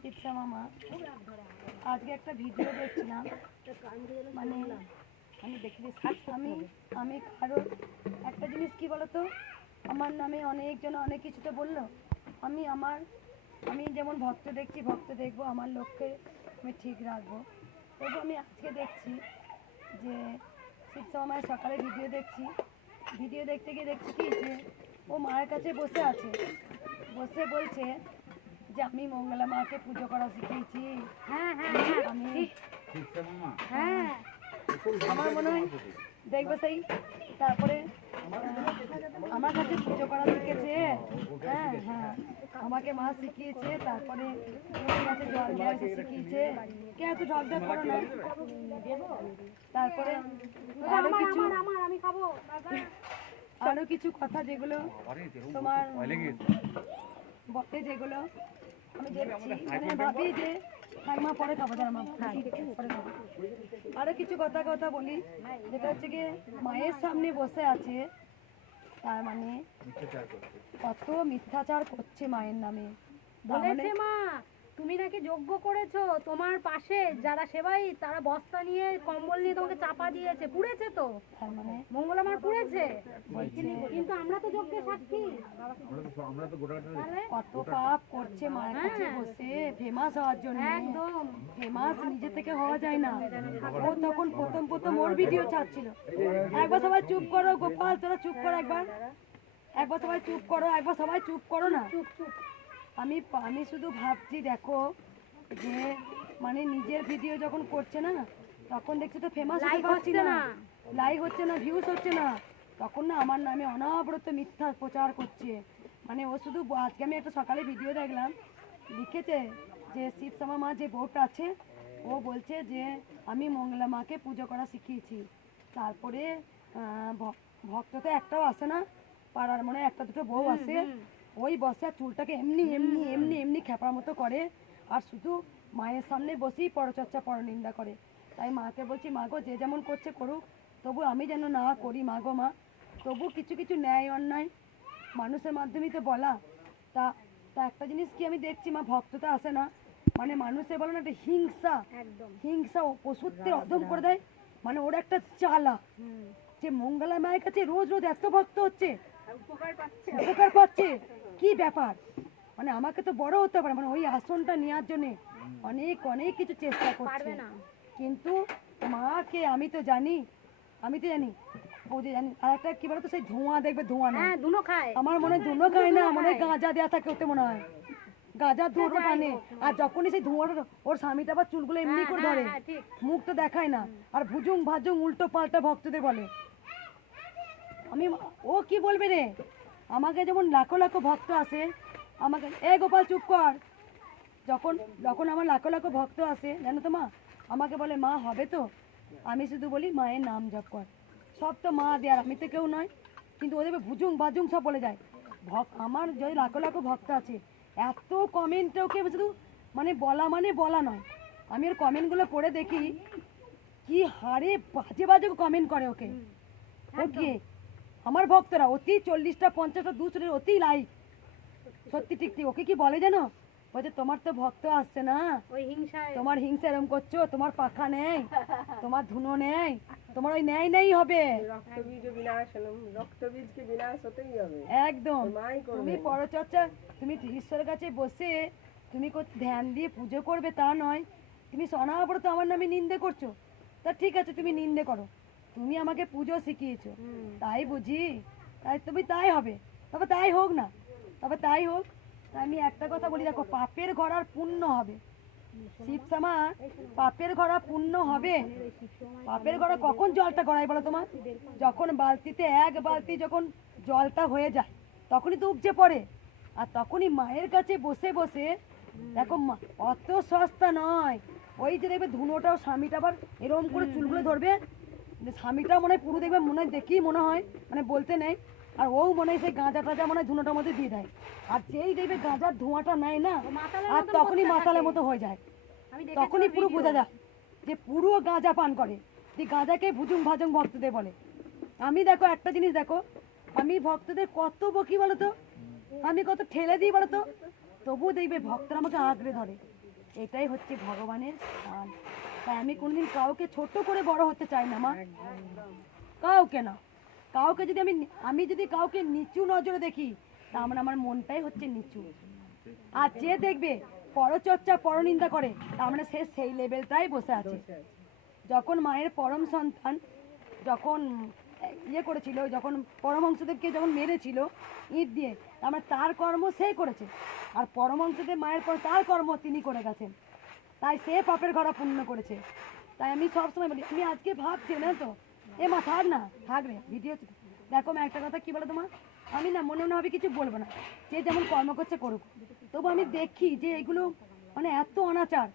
শিবসা মামা। আজকে একটা ভিডিও দেখছিলাম। মানে আমি দেখি আমি আমি কারও একটা জিনিস কি বলতো? আমার নামে অনেকজন অনেক কিছুতে বলল। আমি আমার আমি যেমন ভক্ত দেখছি ভক্ত দেখব আমার লক্ষ্যে আমি ঠিক রাখব। তবু আমি আজকে দেখছি যে শিবসা মামার সকালে ভিডিও দেখছি। ভিডিও দেখতে গিয়ে দেখছি কি যে ও মায়ের কাছে বসে আছে। বসে বলছে যে আমি মঙ্গলা মাকে পুজো করা শিখিয়েছি হ্যাঁ হ্যাঁ হ্যাঁ আমি হ্যাঁ। আমার মনে হয় দেখবে সেই তারপরে আমার কাছে পুজো করা শিখেছে। হ্যাঁ হ্যাঁ। আমাকে মা শিখিয়েছে তারপরে কাছে জল দেওয়া শিখিয়েছে। কে এত ঢক করো না তারপরে আরও কিছু আমার আমার আমি খাব। আরও কিছু কথা যেগুলো তোমার বটে যেগুলো আমি দেখছি মানে ভাবি যে ঠাইমা পরে খাব যারা মা পরে খাব। আরও কিছু কথা কথা বলি যেটা হচ্ছে গিয়ে মায়ের সামনে বসে আছে তার মানে কত মিথ্যাচার করছে মায়ের নামে। মানে মা তুমি নাকি যজ্ঞ করেছ? তোমার পাশে যারা সেবাই তারা বস্তা নিয়ে কম্বল নিয়ে তোমাকে চাপা দিয়েছে। পুড়েছে তো? তার মানে মঙ্গলামার পুড়েছে? কিন্তু আমরা তো যজ্ঞের সাক্ষী। আমরা আমরা কত পাপ করছে মায়ের কাছে বসে ফেমাস হওয়ার জন্য। একদম। ফেমাস নিজে থেকে হওয়া যায় না। ও তখন প্রথম প্রথম ওর ভিডিও ছাড়ছিল। একবার সবাই চুপ করো গোপাল তোরা চুপ করো একবার। একবার সবাই চুপ করো একবার সবাই চুপ করো না। আমি আমি শুধু ভাবছি দেখো যে মানে নিজের ভিডিও যখন করছে না তখন দেখছি তো ফেমাস হতে পারছি হচ্ছে না। লাইক হচ্ছে না ভিউজ হচ্ছে না। তখন না আমার নামে অনাবরত মিথ্যা প্রচার করছে। মানে ও শুধু আজকে আমি একটা সকালে ভিডিও দেখলাম লিখেছে যে শিব সামা মা যে বোর্ডটা আছে ও বলছে যে আমি মঙ্গলা মাকে পুজো করা শিখিয়েছি। তারপরে ভক্ত তো একটাও আসে না পাড়ার মনে হয় একটা দুটো বউ আসে। ওই বসে চুলটাকে এমনি এমনি এমনি এমনি খেপার মতো করে। আর শুধু মায়ের সামনে বসেই পরচর্চা পরনিন্দা করে। তাই মাকে বলছি মা গো যে যেমন করছে করুক তবু আমি যেন না করি মা গো মা। তবু কিছু কিছু ন্যায় অন্যায় মানুষের মাধ্যমেই তো বলা। তা তা একটা জিনিস কি আমি দেখছি মা ভক্ততা আসে না? মানে মানুষের বলে না একটা হিংসা। হিংসা ও পশুত্বের অদম করে দেয়। মানে ওর একটা চালা। যে মঙ্গলা মায়ের কাছে রোজ রোজ এত ভক্ত হচ্ছে। উপকার পাচ্ছে। কি ব্যাপার? মানে আমাকে তো বড় হতে পারে মানে ওই আসনটা নেওয়ার জন্য অনেক অনেক কিছু চেষ্টা করছে। কিন্তু মাকে আমি তো জানি আমি তো জানি ও যে জানি আর একটা কি বলতো সেই ধোঁয়া দেখবে ধোঁয়া না হ্যাঁ খায়। আমার মনে হয় ধুনো খায় না মনে হয় গাঁজা দেওয়া থাকে ওতে মনে হয়। গাঁজা ধুনো টানে। আর যখনই সেই ওর স্বামীটা আবার চুলগুলো এমনি করে ধরে হ্যাঁ মুখ তো দেখায় না। আর ভুজুং ভাজুং উল্টো পাল্টা ভক্তদের বলে। আমি ও কি বলবে রে? আমাকে যেমন লাখো লাখো ভক্ত আসে আমাকে এ গোপাল চুপ কর। যখন যখন আমার লাখো লাখো ভক্ত আসে জানো তো মা? আমাকে বলে মা হবে তো? আমি শুধু বলি মায়ের নাম জপ কর। সব তো মা দেয়ার আমি তো কেউ নয় কিন্তু ওদের ভুজুং বাজুং সব বলে যায়। ভক আমার যদি লাখো লাখো ভক্ত আছে এত কমেন্ট ওকে শুধু মানে বলা মানে বলা নয়। আমি ওর কমেন্টগুলো পড়ে দেখি কি হারে বাজে বাজে কমেন্ট করে ওকে। ওকে আমার ভক্তরা অতি চল্লিশটা পঞ্চাশটা দুশোটা অতি লাইক সত্যি ঠিক ঠিক। ওকে কি বলে জানো বলছে তোমার তো ভক্ত আসছে না। তোমার হিংসা এরম করছ তোমার পাখা নেই তোমার ধুনো নেই তোমার ওই ন্যায় নেই হবে। একদম। তুমি পরচর্চা তুমি ঈশ্বরের কাছে বসে তুমি কো- ধ্যান দিয়ে পুজো করবে তা নয়। তুমি অনাবরত আমার নামে নিন্দে করছ। তা ঠিক আছে তুমি নিন্দে করো। তুমি আমাকে পুজো শিখিয়েছো। তাই বুঝি? তাই তুমি তাই হবে। তবে তাই হোক না। তবে তাই হোক। আমি একটা কথা বলি দেখো পাপের ঘর আর পুণ্য হবে। শিব সামা পাপের ঘরা পুণ্য হবে? পাপের ঘরে কখন জলটা গড়াই বলো তোমার? যখন বালতিতে এক বালতি যখন জলটা হয়ে যায় তখনই তো উপচে পড়ে। আর তখনই মায়ের কাছে বসে বসে দেখো মা- অত সস্তা নয়। ওই যে দেখবে ধুনোটাও স্বামীটা আবার এরকম করে চুলগুলো ধরবে? স্বামীটা মনে হয় পুরো দেখবে মনে হয় দেখেই মনে হয় মানে বলতে নেই। আর ও মনে হয় সেই গাঁজা টাজা মনে হয় ধুনোটার মধ্যে দিয়ে দেয়। আর যেই দেখবে গাঁজার ধোঁয়াটা নেয় না আর তখনই মাতালের মতো হয়ে যায়। আমি তখনই পুরো। বোঝা যায় যে পুরো গাঁজা পান করে। যে গাঁজাকে ভুজুং ভাজুং ভক্তদের বলে। আমি দেখো একটা জিনিস দেখো আমি ভক্তদের কত বকি বলো তো আমি কত ঠেলে দিই বলো তো তবুও দেখবে ভক্তরা আমাকে আঁকড়ে ধরে। এটাই হচ্ছে ভগবানের দান তাই আমি কোনোদিন কাউকে ছোট করে বড় হতে চাই না, মা। কাউকে না। কাউকে যদি আমি আমি যদি কাউকে নিচু নজরে দেখি, তার মানে আমার মনটাই হচ্ছে নিচু। আর যে দেখবে পরচর্চা, পরনিন্দা করে, তার মানে সে সেই লেভেলটাই বসে আছে। যখন মায়ের পরম সন্তান যখন ইয়ে করেছিল, যখন পরমহংসদেবকে যখন মেরেছিল ইট দিয়ে, তার মানে তার কর্ম সে করেছে। আর পরমহংসদেব মায়ের পর তার কর্ম তিনি করে গেছেন। তাই সে পাপের ঘরা পূর্ণ করেছে। তাই আমি সবসময় বলি আমি আজকে ভাবছি না তো? এ মা, থাক না, থাক রে ভিডিও দেখো মা, একটা কথা কি বলো তোমার? আমি না, মনে মনে হবে কিছু বলব না। যে যেমন কর্ম করছে করুক। তবু আমি দেখি যে এগুলো মানে এত অনাচার।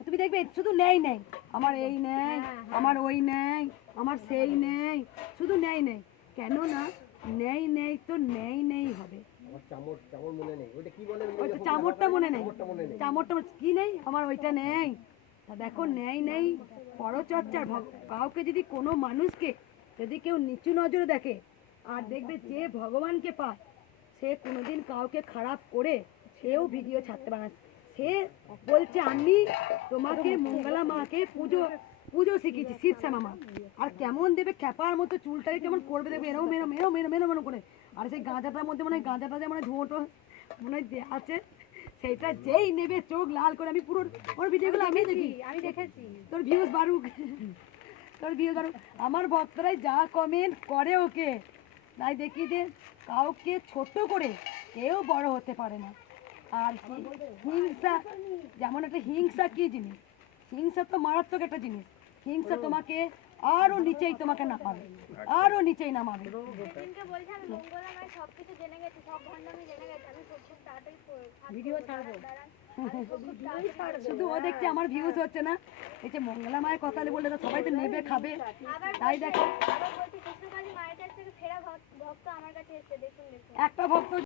তুমি দেখবে, শুধু নেই নেই আমার এই নেই আমার ওই নেই আমার সেই নেই শুধু নেই নেই কেন না নেই নেই তো নেই নেই হবে। মনে নেই। চামড়টা মনে- কি নেই? আমার ওইটা নেই। তা দেখো নেই নেই। পরচর্চার কাউকে যদি কোনো মানুষকে যদি কেউ নিচু নজরে দেখে আর দেখবে যে ভগবানকে পায় সে কোনোদিন কাউকে খারাপ করে সেও ভিডিও ছাড়তে পারে সে বলছে আমি তোমাকে মঙ্গলা মাকে পুজো পুজো শিখিয়েছি শিব শ্যামা মা আর কেমন দেবে খ্যাপার মতো চুলটাকে কেমন করবে দেখবে? এরম এরম এরম এরম এরম করে। আর সেই গাঁজাটার মধ্যে মনে হয় গাঁজাটা যে মানে ধোঁটো মনে হয় আছে সেইটা যেই নেবে চোখ লাল করে আমি পুরো ওর ভিডিওগুলো আমি দেখি। আমি দেখেছি। তোর ভিউজ বাড়ুক। তোর ভিউজ বাড়ুক। আমার ভক্তরাই যা কমেন্ট করে ওকে তাই দেখি যে কাউকে ছোট করে কেউ বড় হতে পারে না। আর হিংসা যেমন একটা হিংসা কি জিনিস? হিংসা তো মারাত্মক একটা জিনিস। হিংসা তোমাকে আরও নিচেই তোমাকে নামাবে আরও নিচেই নামাবে। শুধু ও দেখছে আমার ভিউজ হচ্ছে না এই যে মঙ্গলা মায়ের কথা বললে তো সবাই তো নেবে খাবে। তাই দেখো। একটা ভক্ত